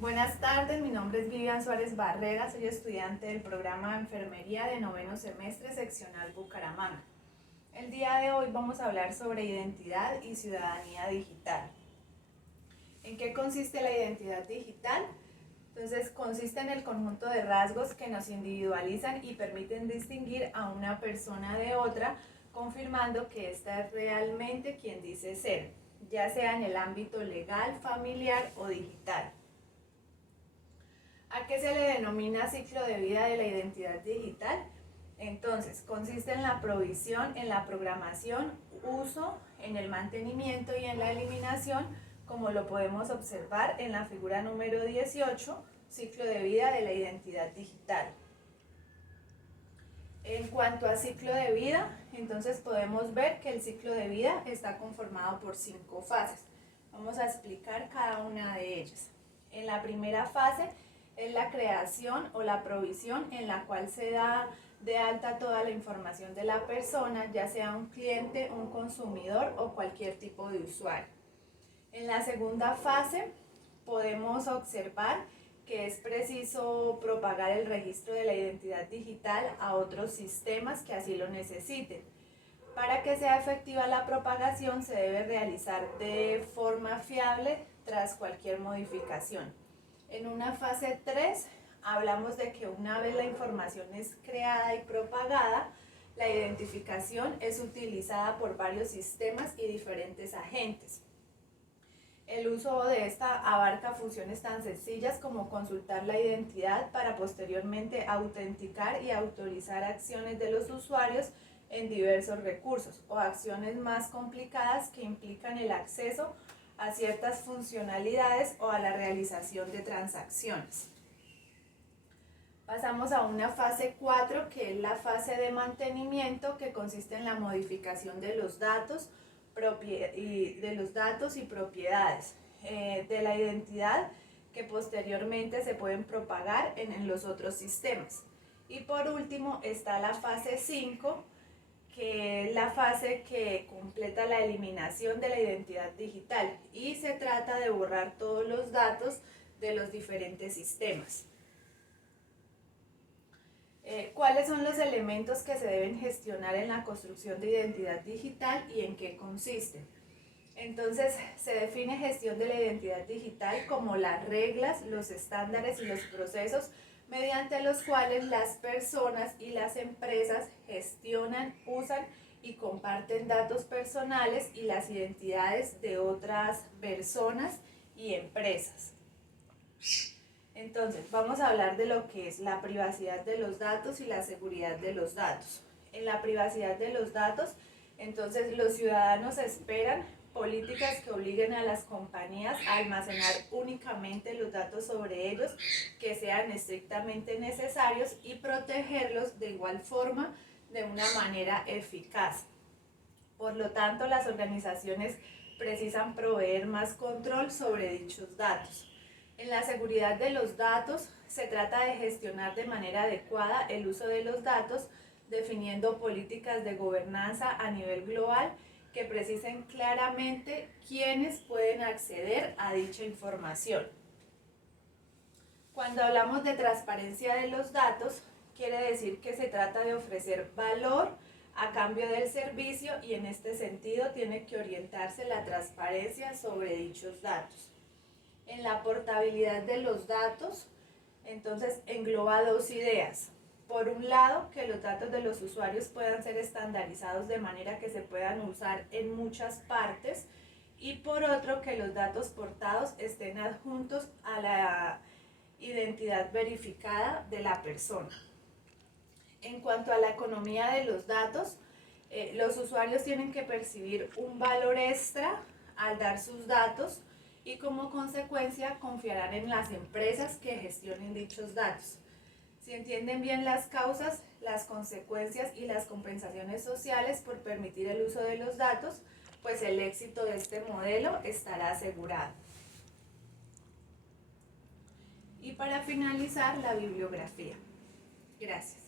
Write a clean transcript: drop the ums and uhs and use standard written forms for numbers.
Buenas tardes, mi nombre es Vivian Suárez Barrera, soy estudiante del programa de enfermería de noveno semestre seccional Bucaramanga. El día de hoy vamos a hablar sobre identidad y ciudadanía digital. ¿En qué consiste la identidad digital? Entonces, consiste en el conjunto de rasgos que nos individualizan y permiten distinguir a una persona de otra, confirmando que ésta es realmente quien dice ser, ya sea en el ámbito legal, familiar o digital. ¿A qué se le denomina ciclo de vida de la identidad digital? Entonces, consiste en la provisión, en la programación, uso, en el mantenimiento y en la eliminación, como lo podemos observar en la figura número 18, ciclo de vida de la identidad digital. En cuanto a ciclo de vida, entonces podemos ver que el ciclo de vida está conformado por 5 fases. Vamos a explicar cada una de ellas. En la primera fase es la creación o la provisión, en la cual se da de alta toda la información de la persona, ya sea un cliente, un consumidor o cualquier tipo de usuario. En la segunda fase podemos observar que es preciso propagar el registro de la identidad digital a otros sistemas que así lo necesiten. Para que sea efectiva la propagación se debe realizar de forma fiable tras cualquier modificación. En una fase 3 hablamos de que una vez la información es creada y propagada, la identificación es utilizada por varios sistemas y diferentes agentes. El uso de esta abarca funciones tan sencillas como consultar la identidad para posteriormente autenticar y autorizar acciones de los usuarios en diversos recursos, o acciones más complicadas que implican el acceso a ciertas funcionalidades o a la realización de transacciones. Pasamos a una fase 4, que es la fase de mantenimiento, que consiste en la modificación de los datos y propiedades de la identidad, que posteriormente se pueden propagar en los otros sistemas. Y por último está la fase 5, que es la fase que completa la eliminación de la identidad digital y se trata de borrar todos los datos de los diferentes sistemas. ¿Cuáles son los elementos que se deben gestionar en la construcción de identidad digital y en qué consisten? Entonces, se define gestión de la identidad digital como las reglas, los estándares y los procesos mediante los cuales las personas y las empresas gestionan, usan y comparten datos personales y las identidades de otras personas y empresas. Entonces, vamos a hablar de lo que es la privacidad de los datos y la seguridad de los datos. En la privacidad de los datos, entonces los ciudadanos esperan políticas que obliguen a las compañías a almacenar únicamente los datos sobre ellos que sean estrictamente necesarios y protegerlos de igual forma de una manera eficaz. Por lo tanto, las organizaciones precisan proveer más control sobre dichos datos. En la seguridad de los datos se trata de gestionar de manera adecuada el uso de los datos, definiendo políticas de gobernanza a nivel global que precisen claramente quiénes pueden acceder a dicha información. Cuando hablamos de transparencia de los datos, quiere decir que se trata de ofrecer valor a cambio del servicio y en este sentido tiene que orientarse la transparencia sobre dichos datos. En la portabilidad de los datos, entonces engloba 2 ideas. Por un lado, que los datos de los usuarios puedan ser estandarizados de manera que se puedan usar en muchas partes, y por otro, que los datos portados estén adjuntos a la identidad verificada de la persona. En cuanto a la economía de los datos, los usuarios tienen que percibir un valor extra al dar sus datos y como consecuencia confiarán en las empresas que gestionen dichos datos. Si entienden bien las causas, las consecuencias y las compensaciones sociales por permitir el uso de los datos, pues el éxito de este modelo estará asegurado. Y para finalizar, la bibliografía. Gracias.